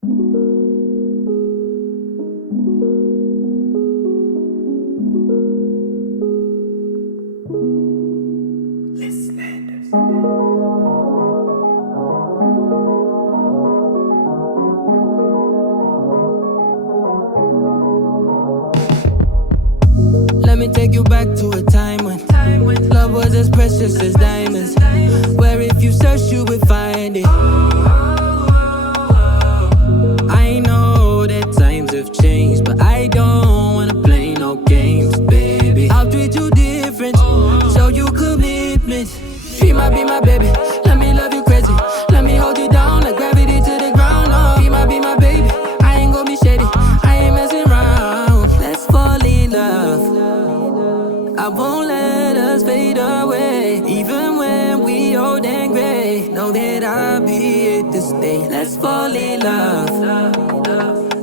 Let me take you back to a time when love was as precious as diamonds, where if you search you would find it. I know that times have changed, but I don't wanna play no games, baby. I'll treat you different, show you commitment. She might be my baby, let me love you crazy. Let me hold you down like gravity to the ground. Oh, be my baby, I ain't gonna be shady, I ain't messing around. Let's fall in love, I won't let us fade away. Even when we old and gray, know that I'll be here to stay. Let's fall in love,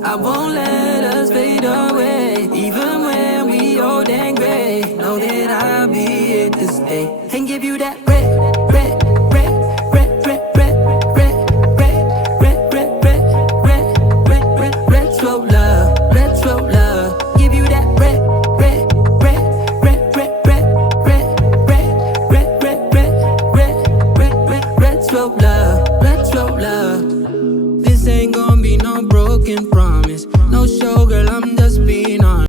I won't let us fade away. Even when we old and gray, know that I'll be here to stay. And give you that red, red, red, red, red, red, red, red, red, red, red, red, red, red, retro love, retro love. Give you that red, red, red, red, red, red, red, red, red, red, red, red, red, red, retro love, retro love. This ain't gonna be no broken promise, no show, girl, I'm just being honest.